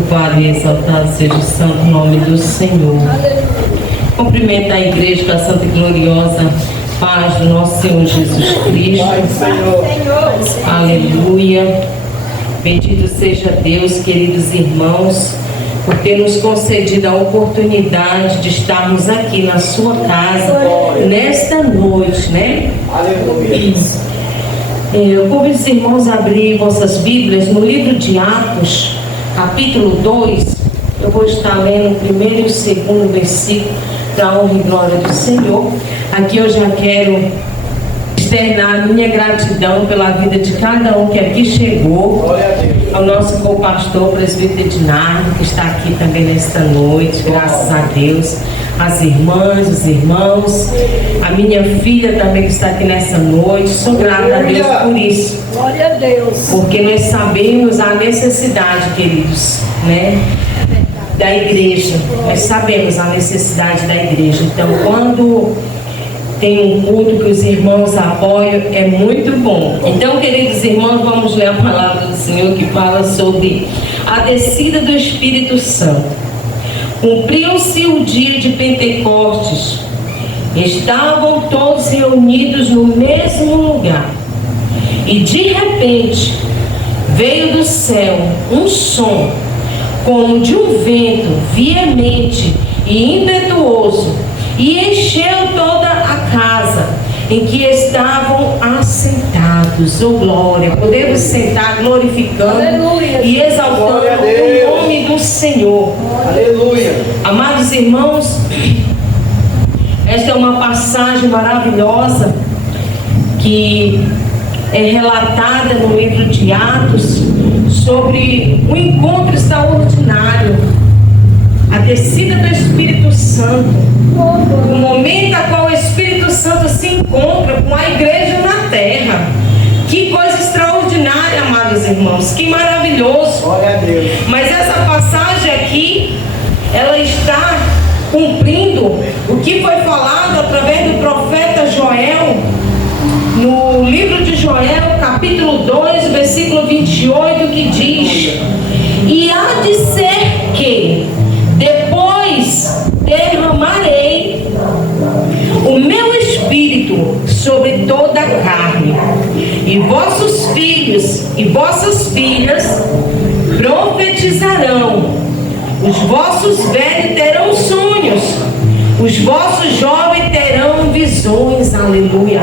Louvado e exaltado seja o santo nome do Senhor. Cumprimento a igreja com a santa e gloriosa paz do nosso Senhor Jesus Cristo. Aleluia. Bendito seja Deus, queridos irmãos, por ter nos concedido a oportunidade de estarmos aqui na sua casa nesta noite, né? Aleluia. Eu convido os irmãos a abrir vossas Bíblias no livro de Atos, capítulo 2. Eu vou estar lendo o primeiro e o segundo versículo, para a honra e glória do Senhor. Aqui eu já quero externar minha gratidão pela vida de cada um que aqui chegou, ao nosso co-pastor, presbítero Ednardo, que está aqui também nesta noite, graças a Deus, as irmãs, os irmãos, a minha filha também que está aqui nessa noite. Sou grata a Deus por isso. Glória a Deus. Porque nós sabemos a necessidade, queridos, né, da igreja. Nós sabemos a necessidade da igreja. Então, quando tem um culto que os irmãos apoiam, é muito bom. Então, queridos irmãos, vamos ler a palavra do Senhor que fala sobre a descida do Espírito Santo. Cumpriu-se o dia de Pentecostes. Estavam todos reunidos no mesmo lugar. E de repente, veio do céu um som, como de um vento veemente e impetuoso, e encheu toda a casa em que estavam assentados. Oh glória! Podemos sentar glorificando, aleluia, e exaltando o nome do Senhor. Aleluia! Amados irmãos, esta é uma passagem maravilhosa que é relatada no livro de Atos sobre um encontro extraordinário, a descida do Espírito Santo, o momento a qual o Espírito Santo se encontra com a igreja na terra. Que coisa extraordinária, amados irmãos, que maravilhoso. Glória a Deus. Mas essa passagem aqui, ela está cumprindo o que foi falado através do profeta Joel, no livro de Joel, capítulo 2, versículo 28, que diz: e há de ser que depois derramarei o meu espírito sobre toda a carne, e vossos filhos e vossas filhas profetizarão, os vossos velhos terão sonhos, os vossos jovens terão visões. Aleluia.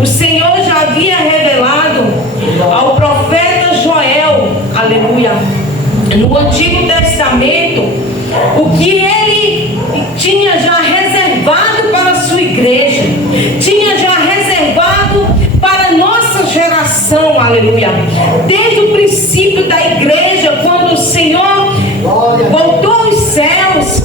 O Senhor já havia revelado ao profeta Joel, aleluia, no Antigo Testamento, o que ele tinha já reservado para a sua igreja, tinha já reservado para a nossa geração, aleluia. Desde o princípio da igreja, quando o Senhor voltou aos céus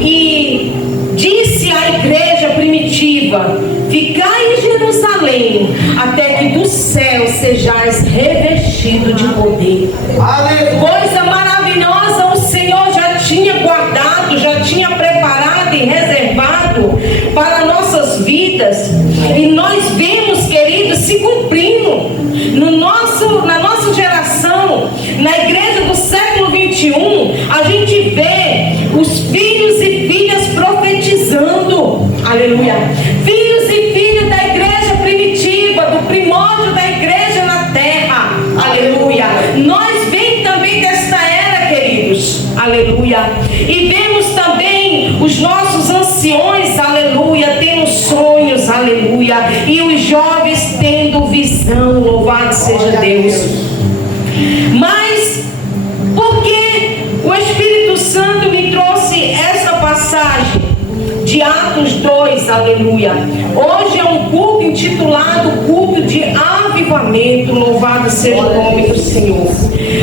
e disse à igreja primitiva: ficai em Jerusalém, até que do céu sejais revestido de poder. Coisa maravilhosa o Senhor já tinha guardado, já tinha preparado e reservado para nossas vidas. E nós vemos, queridos, se cumprindo na nossa geração, na igreja do século 21, a gente vê os filhos e filhas profetizando. Aleluia. Filhos e filhas da igreja primitiva, do primórdio da igreja na terra. Aleluia. Nós vem também desta era, queridos. Aleluia. E vemos também os nossos anciões, aleluia, tendo sonhos, aleluia, e os jovens tendo visão. Louvado seja Deus. Mas por que o Espírito Santo me trouxe essa passagem de Atos 2, aleluia? Hoje é um culto intitulado culto de avivamento. Louvado seja o nome do Senhor.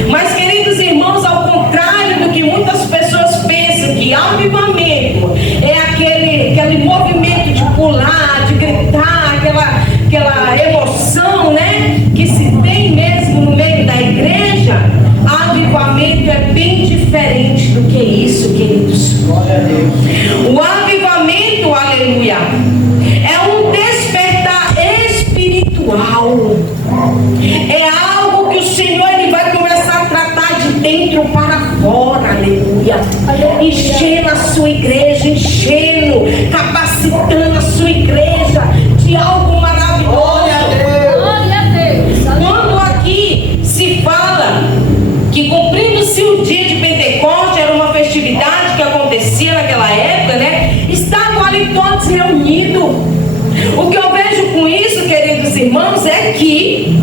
Mas, queridos irmãos, ao contrário do que muitas pessoas pensam, que avivamento é aquele movimento de pular, de gritar, aquela emoção, né, que se tem mesmo no meio da igreja, avivamento é bem diferente do que isso, queridos. Glória a Deus. O avivamento, aleluia, é um despertar espiritual. É algo que o Senhor ele vai começar a tratar de dentro para fora. enchendo a sua igreja, enchendo, capacitando a sua igreja de algo maravilhoso. Quando aqui se fala que cumprindo-se o dia de Pentecostes, era uma festividade que acontecia naquela época, né? Estavam ali todos reunidos. O que eu vejo com isso, queridos irmãos, é que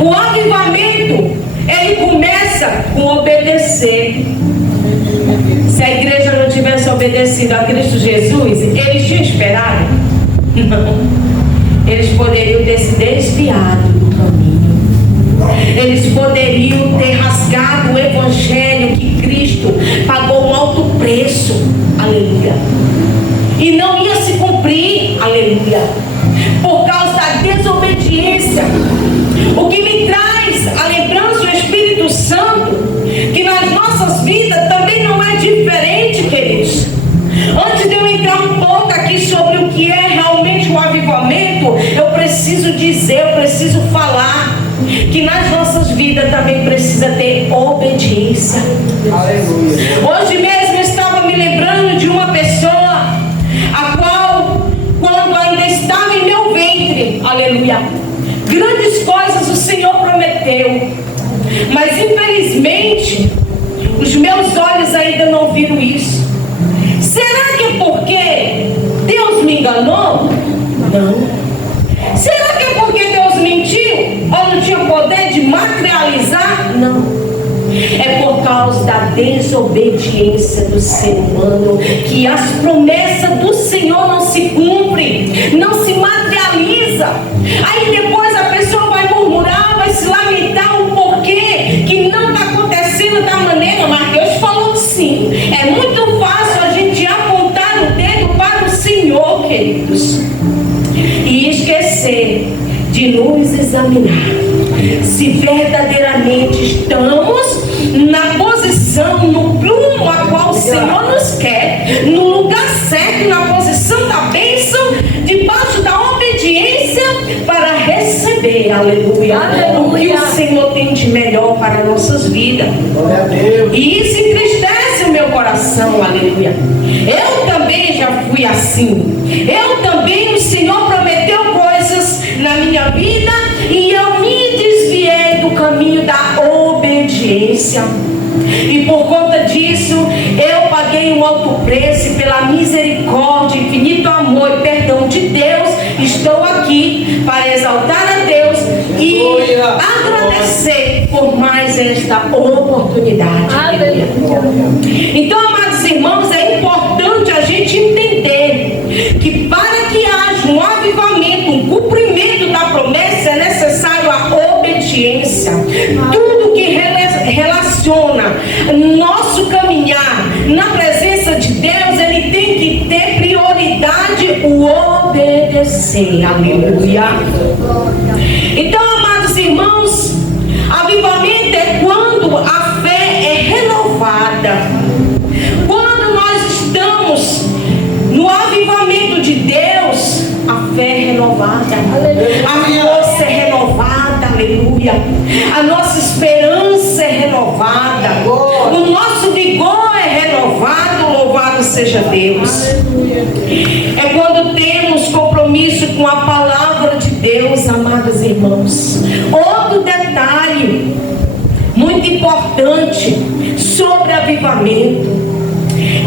o avivamento, ele começa com obedecer. Se a igreja não tivesse obedecido a Cristo Jesus, eles tinham esperado? Não. Eles poderiam ter se desviado do caminho. Eles poderiam ter rasgado o evangelho que Cristo pagou um alto preço. Aleluia. E não ia se cumprir. Aleluia. Por causa da desobediência. O que me traz a lembrança do Espírito Santo, que nas nossas vidas também não é diferente, queridos. Antes de eu entrar um pouco aqui sobre o que é realmente o avivamento, eu preciso dizer, eu preciso falar que nas nossas vidas também precisa ter obediência. Aleluia. Hoje mesmo eu estava me lembrando de uma pessoa a qual, quando ainda estava em meu ventre, aleluia, grandes coisas o Senhor prometeu, mas infelizmente os meus olhos ainda não viram isso. Será que é porque Deus me enganou? Não. Será que é porque Deus mentiu? Ou não tinha poder de materializar? Não. É por causa da desobediência do ser humano que as promessas do Senhor não se cumprem, não se materializa. Aí depois a pessoa vai murmurar, vai se lamentar o porquê que não está acontecendo da maneira, mas Deus falou sim. É muito fácil a gente apontar o dedo para o Senhor, queridos, e esquecer de nos examinar se verdadeiramente estamos na posição, no prumo a qual o Senhor nos quer, no lugar certo, na posição da bênção, debaixo da obediência, para receber, aleluia, o que o Senhor tem de melhor para nossas vidas. E isso entristece o meu coração, aleluia. Eu também já fui assim. Eu também, o Senhor prometeu coisas na minha vida e eu me desviei do caminho da obediência. E por conta disso, eu paguei um alto preço e pela misericórdia, infinito amor e perdão de Deus, estou aqui para exaltar a Deus e agradecer por mais esta oportunidade. Então, amados irmãos, é importante a gente entender que para que haja um avivamento, um cumprimento da promessa, é necessário a obediência. Tudo que relaciona nosso caminhar na presença de Deus, ele tem que ter prioridade, o obedecer. Aleluia. Então, amados irmãos, avivamento é quando a fé é renovada. Quando nós estamos no avivamento de Deus, a fé é renovada, a força é renovada, aleluia. A nossa esperança é renovada, o nosso vigor é renovado, louvado seja Deus. É quando temos compromisso com a palavra de Deus, amados irmãos. Outro detalhe muito importante sobre avivamento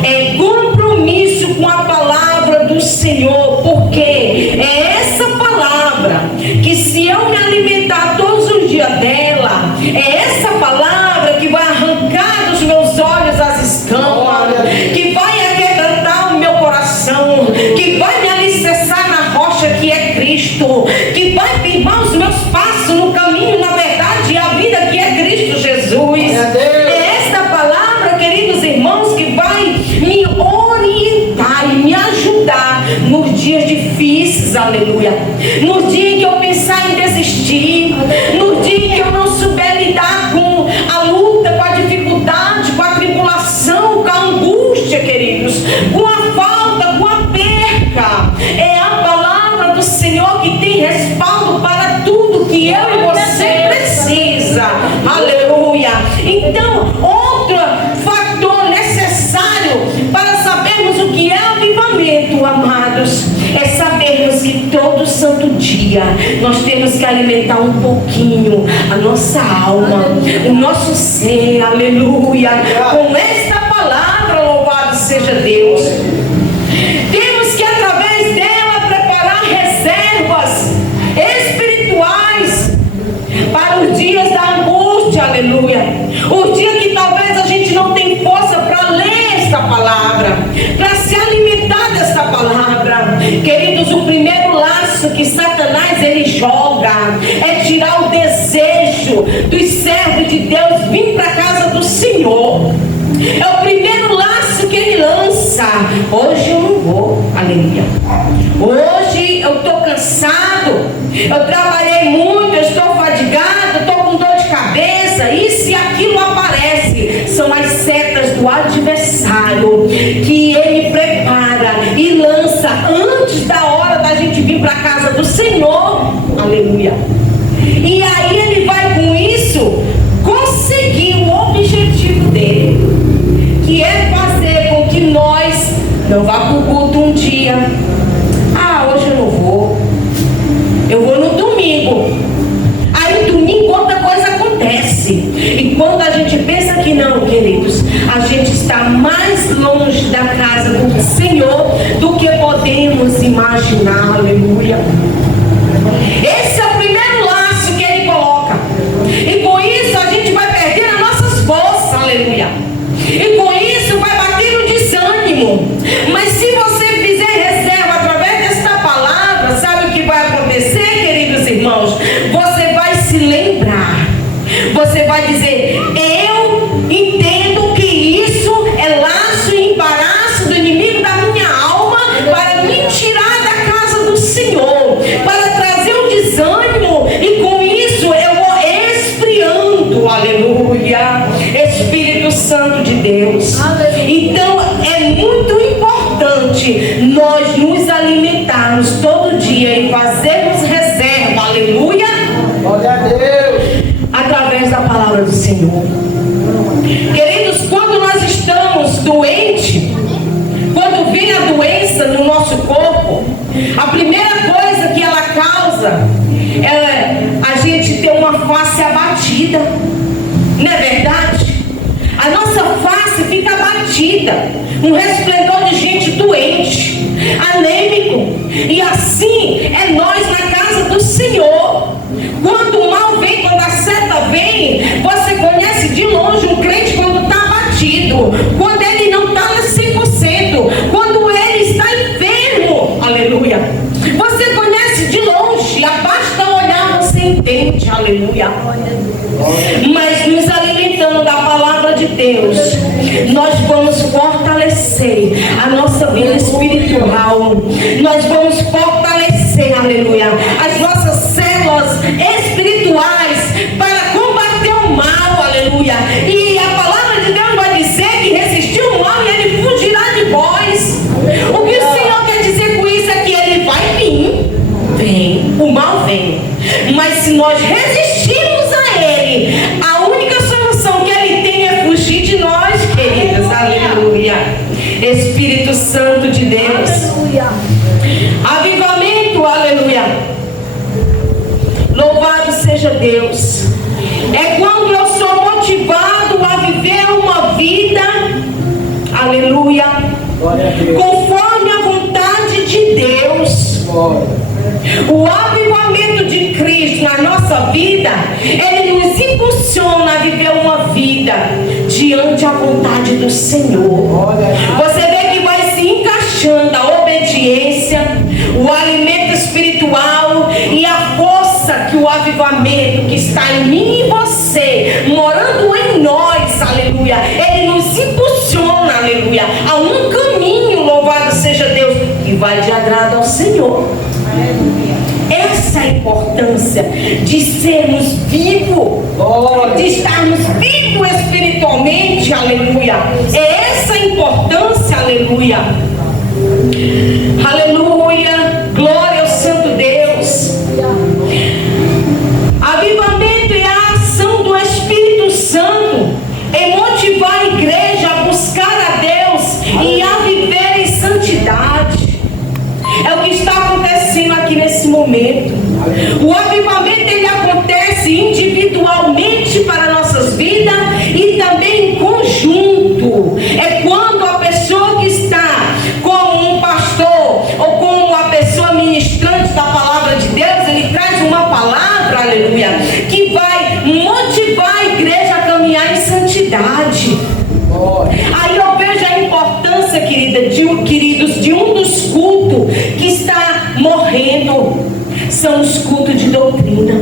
é compromisso com a palavra do Senhor, porque é essa palavra que, se eu me alimentar todos os dias dela, é essa palavra que vai arrancar dos meus olhos as escamas, que vai aquebrantar o meu coração, que vai me alicerçar na rocha que é Cristo, que vai firmar os meus passos no caminho, na verdade e a vida que é Cristo Jesus. É esta palavra, queridos irmãos, que vai me orientar e me ajudar nos dias difíceis, aleluia. Nos dias em que eu pensar em desistir, nos dias em que eu não souber lidar com a luta, com a dificuldade, com a tribulação, com a angústia, queridos, com a falta, com a perca. É a palavra do Senhor que tem respaldo para tudo que eu e você precisa. Aleluia. Então, outro fator necessário alimentar um pouquinho a nossa alma, o nosso ser, aleluia, com esta palavra, louvado seja Deus. Temos que, através dela, preparar reservas espirituais para os dias da angústia, aleluia. Os dias que talvez a gente não tem força para ler esta palavra, para se alimentar desta palavra. Queridos, o primeiro laço que Satanás ele joga é tirar o desejo dos servos de Deus vir para a casa do Senhor. É o primeiro laço que ele lança. Hoje eu não vou, aleluia. Hoje eu estou cansado, eu trabalhei muito, eu estou fadigado, estou com dor de cabeça. Isso e aquilo aparece. São as setas do adversário que ele prepara e lança antes da hora da gente vir para a casa do Senhor, aleluia. E aí ele vai com isso conseguir o objetivo dele, que é fazer com que nós não vá para o culto um dia. Hoje eu não vou, eu vou no domingo. Aí domingo outra coisa acontece. E quando a gente pensa que não, queridos, a gente está mais longe da casa do Senhor do que podemos imaginar, aleluia. Esse é o primeiro laço que ele coloca. E com isso a gente vai perder as nossas forças, aleluia. E com isso vai bater o desânimo. Mas se você fizer reserva através desta palavra, sabe o que vai acontecer, queridos irmãos? Você vai se lembrar. Você vai dizer: eu entendo que isso é laço e embaraço do inimigo da minha alma para me tirar da casa do Senhor, para trazer o desânimo, e com isso eu vou esfriando, aleluia, Espírito Santo de Deus. Então é muito importante nós nos alimentarmos todo dia e fazermos reserva, aleluia, glória a Deus, através da palavra do Senhor. Queridos, quando nós estamos doentes, quando vem a doença no nosso corpo, a primeira coisa que ela causa é a gente ter uma face abatida, não é verdade? A nossa face fica abatida, um resplendor de gente doente, anêmico. E assim é nós na casa do Senhor. Quando o mal vem, quando a seta vem, você conhece de longe um crente quando está abatido, quando ele não está no 100%, quando ele está enfermo, aleluia. Você conhece de longe, basta olhar, você entende, aleluia. Mas nos alimentando da palavra de Deus, nós vamos fortalecer a nossa vida espiritual, nós vamos fortalecer, aleluia, as nossas células espirituais para combater o mal, aleluia. E a palavra de Deus vai dizer que resistir o mal e ele fugirá de vós. O que o Senhor quer dizer com isso é que ele vai vir, vem, o mal vem, mas se nós resistirmos a ele, a única solução que ele tem é fugir de nós, queridos, aleluia. Espírito Santo de Deus, aleluia. Avivamento, aleluia. Louvado seja Deus. É quando eu sou motivado a viver uma vida, aleluia, conforme a vontade de Deus. O avivamento de Cristo na nossa vida, ele nos impulsiona a viver uma vida diante a vontade do Senhor. Você vê que vai se encaixando a obediência, o alimento espiritual e a força que o avivamento que está em mim e você, morando em nós, aleluia, ele nos impulsiona, aleluia, a um caminho, louvado seja Deus, que vai de agrado ao Senhor. Essa é a importância de sermos vivos, de estarmos vivos espiritualmente, aleluia. É essa a importância, aleluia. Aleluia, glória ao Santo Deus. Avivamento é a ação do Espírito Santo em motivar a igreja a buscar a Deus e a viver em santidade. É o que está acontecendo aqui nesse momento. O avivamento individualmente para nossas vidas e também em conjunto. É quando a pessoa que está com um pastor ou com uma pessoa ministrante da palavra de Deus, ele traz uma palavra, aleluia, que vai motivar a igreja a caminhar em santidade. Aí eu vejo a importância, queridos, de um dos cultos que está morrendo. São os cultos de doutrina.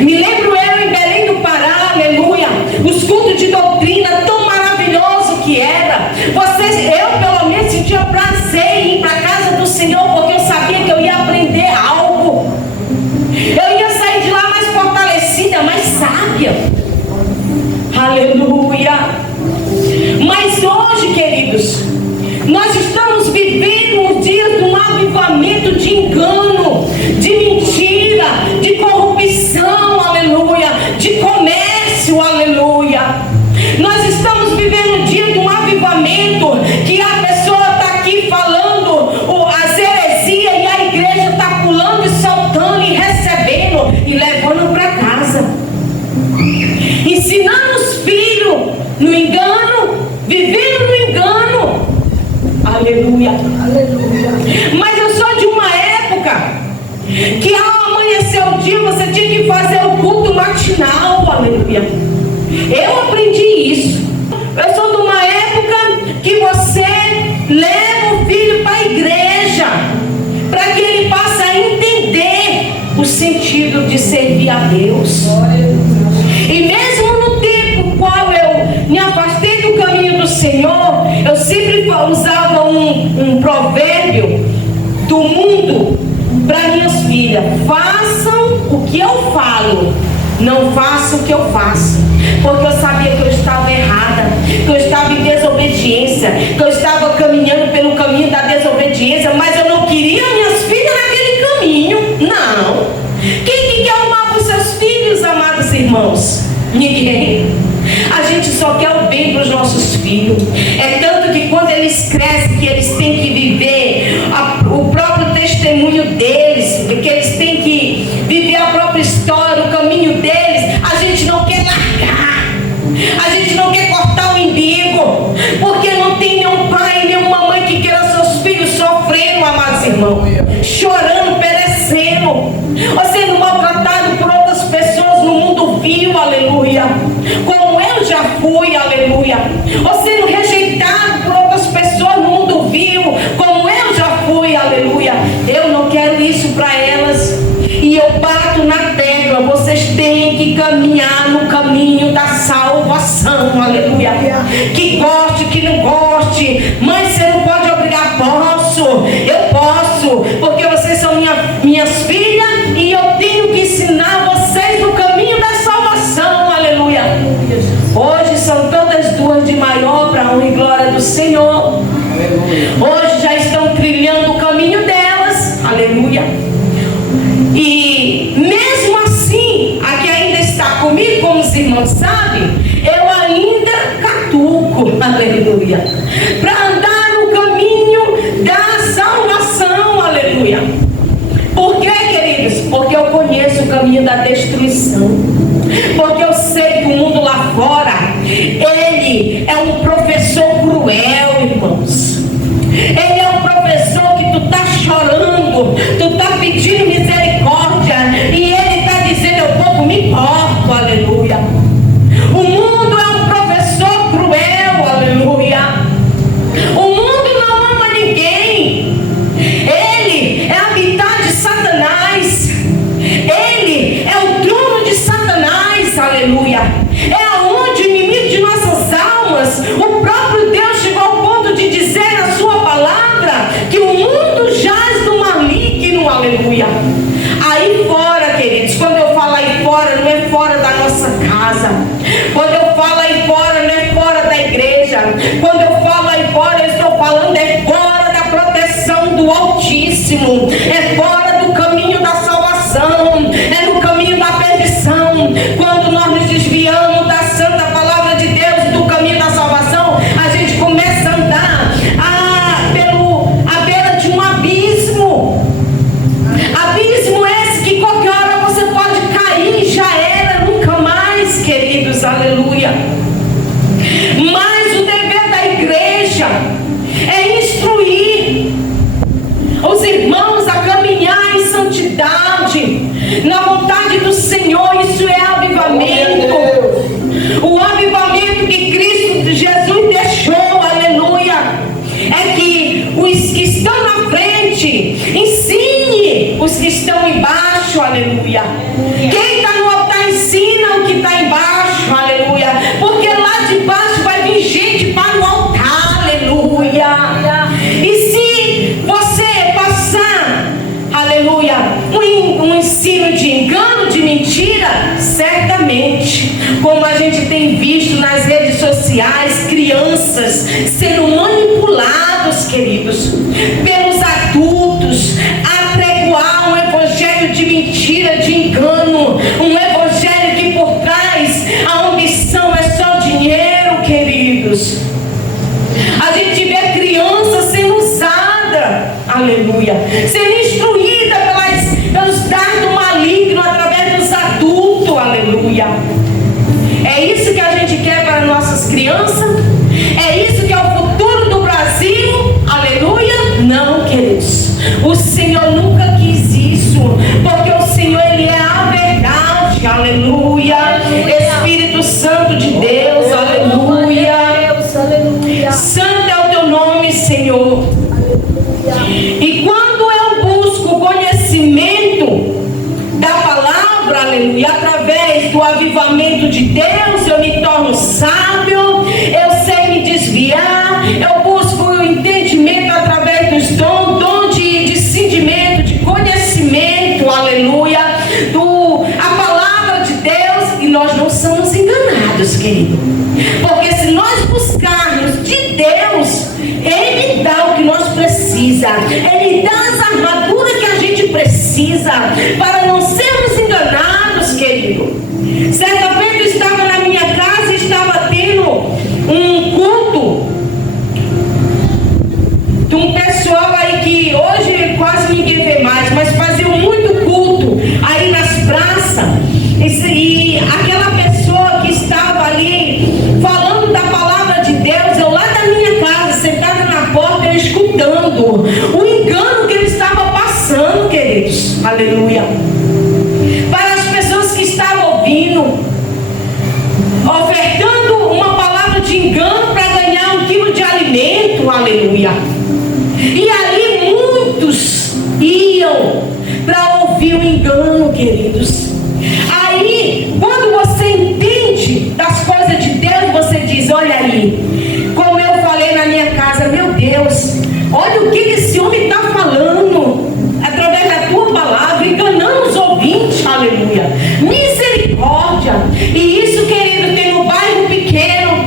Me lembro eu em Belém do Pará, aleluia, os cultos de doutrina tão maravilhoso que era. Eu pelo menos sentia prazer em ir para a casa do Senhor, porque eu sabia que eu ia aprender algo. Eu ia sair de lá mais fortalecida, mais sábia. Aleluia. Mas hoje, queridos, nós estamos vivendo os dias de um avivamento de engano, de mentira, de corrupção, aleluia, de comércio, aleluia. Nós estamos vivendo o dia de um avivamento que a pessoa está aqui falando as heresias e a igreja está pulando e soltando e recebendo e levando para casa, ensinando os filhos no engano, vivendo no engano. Aleluia. Aleluia. Mas eu sou de uma época que ao amanhecer o dia você tinha que fazer o culto matinal. Aleluia. Eu aprendi isso. Eu sou de uma época que você leva o filho para a igreja para que ele passe a entender o sentido de servir a Deus. E mesmo no tempo qual eu me afastei do caminho do Senhor, eu sempre usava um provérbio do mundo para minhas filhas: façam o que eu falo, não façam o que eu faço. Porque eu sabia que eu estava errada, que eu estava em desobediência, que eu estava caminhando pelo caminho da desobediência, mas eu não queria minhas filhas naquele caminho. Não. Quem que quer amar os seus filhos, amados irmãos? Ninguém. A gente só quer o bem para os nossos filhos. É tanto que quando eles crescem, que eles têm que viver o próprio testemunho deles, que eles têm que viver a própria história, o caminho deles, a gente não quer largar, a gente não quer cortar o umbigo, porque não tem nenhum pai, nenhuma mãe que queira seus filhos sofrendo, amados irmãos, chorando, perecendo, ou sendo maltratado por outras pessoas no mundo vil, aleluia, como eu já fui, aleluia, ou sendo rejeitado por outras pessoas no mundo vil, como eu já fui, aleluia. Eu não quero isso para elas, e eu bato na tecla: vocês têm que caminhar no caminho da salvação, aleluia. Que goste, que não goste, mas você não pode obrigar. Posso, eu posso, porque vocês são minhas filhas, e eu tenho que ensinar vocês no caminho da salvação, aleluia. Hoje são todas duas de maior para a honra e glória do Senhor. Hoje já estão trilhando o caminho delas, aleluia. E mesmo assim, a que ainda está comigo, como os irmãos sabem, eu ainda catuco, aleluia, para andar no caminho da salvação, aleluia. Por quê, queridos? Porque eu conheço o caminho da destruição. Porque eu sei que o mundo lá fora, ele é um professor cruel, irmãos. Ele é um professor que tu tá chorando, tu tá pedindo misericórdia, e ele está dizendo: eu pouco me importo, aleluia. O mundo é um professor cruel, aleluia. O mundo não ama ninguém. Ele é habitat de Satanás. Ele é o trono de Satanás, aleluia. É aonde estão embaixo, aleluia. Quem está no altar ensina o que está embaixo, aleluia. Porque lá de baixo vai vir gente para o altar, aleluia. E se você passar, aleluia, um ensino de engano, de mentira, certamente, como a gente tem visto nas redes sociais, crianças sendo manipulados, queridos, pelos adultos, apregoar um evangelho de mentira, de engano, um evangelho que por trás a ambição é só dinheiro, queridos. A gente vê criança sendo usada, aleluia, sendo instruída pelos dardos malignos através dos adultos, aleluia. É isso que a gente quer para nossas crianças? É isso que é o futuro do Brasil? Aleluia? Não, queridos. O Senhor nunca quis isso, porque o Senhor, Ele é a verdade, aleluia. Espírito Santo de Deus, aleluia. Santo é o teu nome, Senhor. E quando eu busco conhecimento da palavra, aleluia, através do avivamento de Deus, eu me torno sábio, eu sei me desviar, eu busco o entendimento através dos dons de discernimento, de conhecimento, aleluia, a palavra de Deus, e nós não somos enganados, querido, porque se nós buscarmos de Deus, Ele dá o que nós precisamos, Ele dá as armaduras que a gente precisa, para não sermos enganados, querido. Certa vez eu estava na minha casa e estava tendo um culto de um pessoal aí que hoje quase ninguém vê mais, mas fazia muito culto aí nas praças, e aquela pessoa que estava ali falando da palavra de Deus, eu lá da minha casa, sentada na porta, eu escutando o engano que ele estava passando, queridos, aleluia, para as pessoas que estavam ouvindo, ofertando uma palavra de engano para ganhar 1 quilo de alimento, aleluia. E ali muitos iam para ouvir o engano, queridos. Aí, quando você entende das coisas de Deus, você diz: olha aí, como eu falei na minha casa, meu Deus, olha o que esse homem está falando, através da tua palavra, enganando os ouvintes, aleluia. Misericórdia. E isso, querido, tem no bairro pequeno,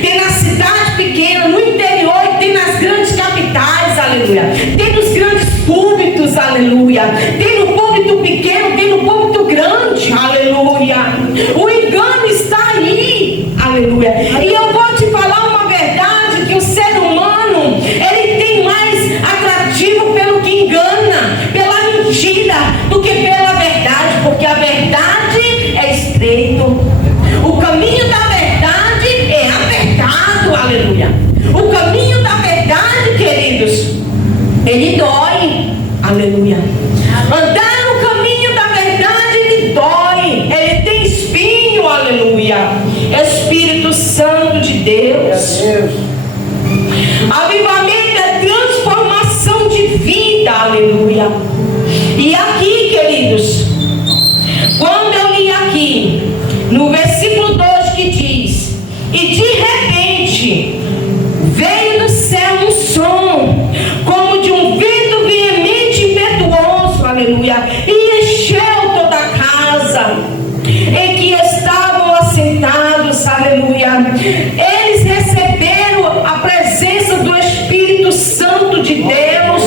tem na cidade pequena, no interior, e tem nas grandes capitais, aleluia. Tem nos grandes púlpitos, aleluia. Tem no púlpito pequeno, tem no púlpito grande, aleluia. O engano está aí, aleluia. E eu vou te falar uma verdade, que o ser humano, ele tem mais atrativo pelo que engana, pela mentira, do que pela verdade, porque a verdade é estreito. O caminho da verdade é apertado, aleluia. O caminho da verdade, queridos, ele dói, aleluia. Andar no caminho da verdade, ele dói, ele tem espinho, aleluia. Espírito Santo de Deus. Avivamento é transformação de vida, aleluia. E aqui, queridos, quando eu li aqui, no versículo 2 que diz: e de repente veio do céu um som, como de um vento veemente e impetuoso, aleluia, e encheu toda a casa em que estavam assentados, aleluia. Eles receberam a presença do Espírito Santo de Deus,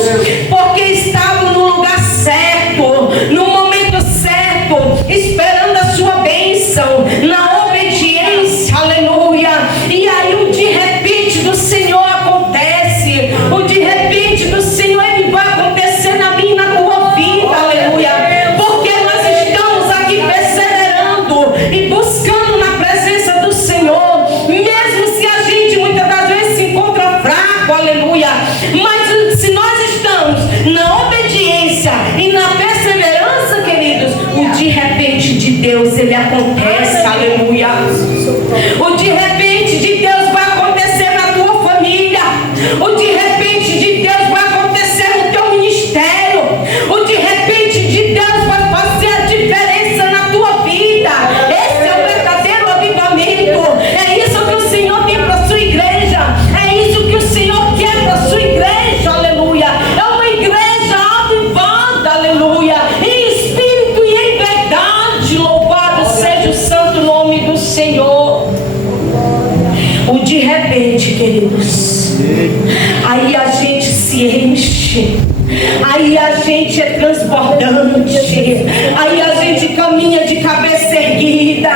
porque estavam no lugar certo, no momento certo, esperando a sua bênção, na obediência, aleluia. E aí o de repente do Senhor acontece, o de repente do Senhor, ele vai acontecer na minha e na tua vida, aleluia, porque nós estamos aqui perseverando e buscando na presença do Senhor, mesmo se a gente muitas das vezes se encontra fraco, aleluia, mas se nós estamos na obediência e na perseverança, queridos, o de repente de Deus, ele acontece, aleluia. O de repente de Deus vai acontecer na tua família, o de repente de Deus vai acontecer no teu ministério, o de repente de Deus gente, queridos, aí a gente se enche, aí a gente é transbordante, aí a gente caminha de cabeça erguida,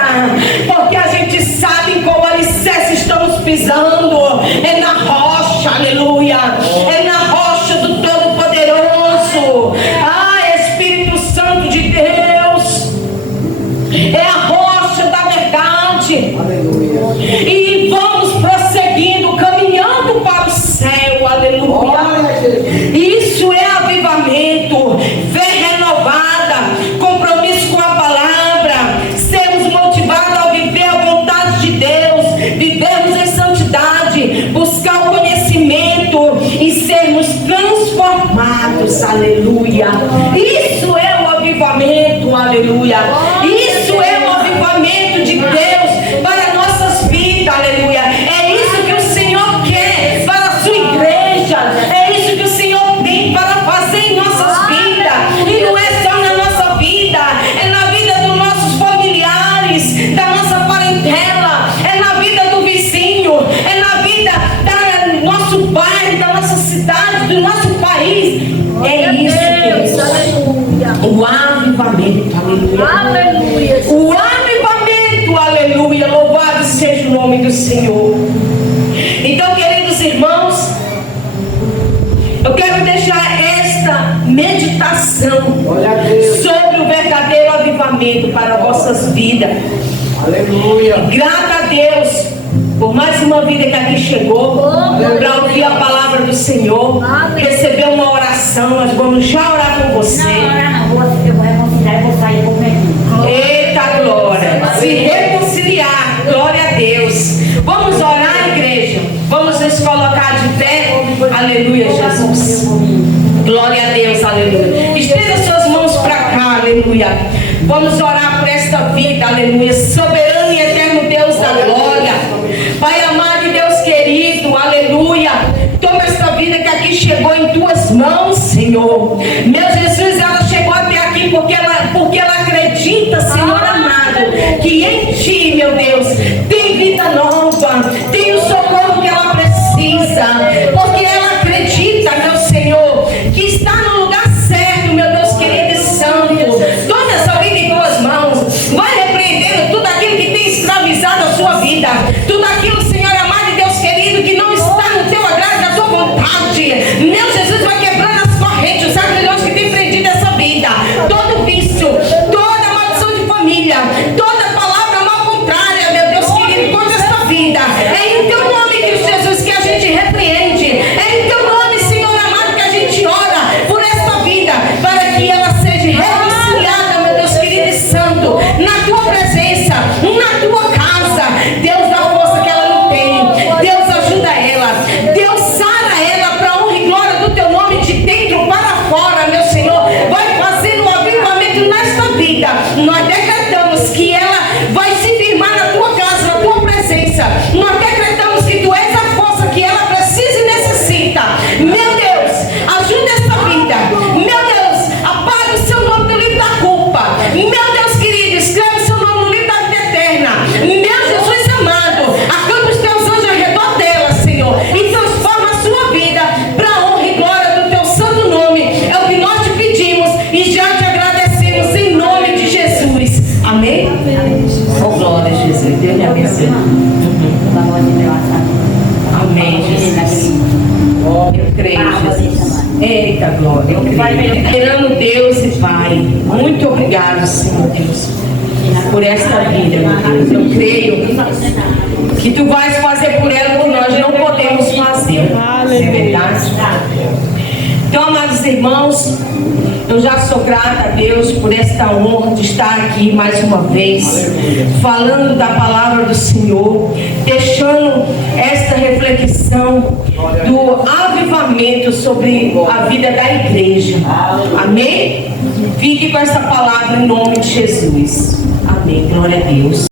porque a gente sabe em qual alicerce estamos pisando. É na rocha, aleluia, é na rocha do Todo-Poderoso. Espírito Santo de Deus, é a rocha da verdade, aleluia. E vamos prosseguindo, caminhando para o céu, aleluia. Isso é avivamento, fé renovada, compromisso com a palavra, sermos motivados a viver a vontade de Deus, vivermos em santidade, buscar o conhecimento e sermos transformados, aleluia. Isso é o avivamento, aleluia. Isso é o avivamento de Deus para nossas vidas, aleluia. É isso que o Senhor quer para a sua igreja, é isso que o Senhor tem para fazer em nossas vidas. E não é só na nossa vida, é na vida dos nossos familiares, da nossa parentela, é na vida do vizinho, é na vida do nosso bairro, da nossa cidade, do nosso país. É isso, Deus, aleluia. O avivamento, aleluia. Aleluia. O avivamento, aleluia. Louvado seja o nome do Senhor. Então, queridos irmãos, eu quero deixar esta meditação sobre o verdadeiro avivamento para vossas vidas. Aleluia. Grata a Deus por mais uma vida que aqui chegou, para ouvir a palavra do Senhor, receber uma oração. Nós vamos já orar com você. Eu vou reconciliar e vou sair por mim. Eita glória! Se reconciliar, glória a Deus. Vamos orar, igreja? Vamos nos colocar de pé. Aleluia, Jesus. Glória a Deus, aleluia. Estenda suas mãos para cá, aleluia. Vamos orar por esta vida, aleluia. Soberano e eterno Deus da glória. Pai amado e Deus querido, aleluia. Toma esta vida que aqui chegou em tuas mãos, Senhor. Meu Jesus, ela chegou até aqui porque ela acredita, Senhor amado, que em Ti, meu Deus, tem vida nova, tem o socorro que ela precisa, porque ela acredita, meu Senhor, que está no lugar certo, meu Deus querido e santo. Toma essa vida em tuas mãos, vai repreendendo tudo aquilo que tem escravizado a sua vida, tudo aquilo, Senhor amado e Deus querido, que não está no teu agrado, na tua vontade. Meu Jesus, vai quebrando as correntes, os agrilhões que tem prendido essa vida, todo vício, toda maldição de família, toda palavra mal contrária, meu Deus querido, contra esta vida. É em teu nome, Cristo Jesus, que a gente repreende. É em teu nome, Senhor amado, que a gente ora por esta vida, para que ela seja reconciliada, meu Deus querido e santo, na tua presença, na tua casa. Deus, dá força que ela não tem. Deus, ajuda ela. Deus, sara ela para a honra e glória do teu nome, de dentro para fora, meu Senhor. Vai fazendo um avivamento nesta vida. Nós decretamos que ela vai se firmar na tua casa, na tua presença. Nós decretamos que tu és a força que ela precisa e necessita. Meu Deus, ajuda esta vida. Meu Deus, apaga o seu nome do livro da culpa. Meu Deus querido, escreve o seu nome no livro da vida eterna. Meu Jesus amado, acampa os teus anjos ao redor dela, Senhor, e transforma a sua vida para a honra e glória do teu santo nome. É o que nós te pedimos e já te agradecemos em nome de Jesus. Amém? Oh, glória a Jesus. Deus lhe abençoe. Amém, Jesus. Eu creio, Jesus. Eita glória, eu creio. Esperando Deus e Pai, muito obrigado, Senhor Deus, por esta vida, meu Deus. Eu creio que Tu vais fazer por ela, por nós não podemos fazer. É verdade? Então, amados irmãos, eu já sou grata a Deus por esta honra de estar aqui mais uma vez, falando da palavra do Senhor, deixando esta reflexão do avivamento sobre a vida da igreja. Amém? Fique com essa palavra em nome de Jesus. Amém. Glória a Deus.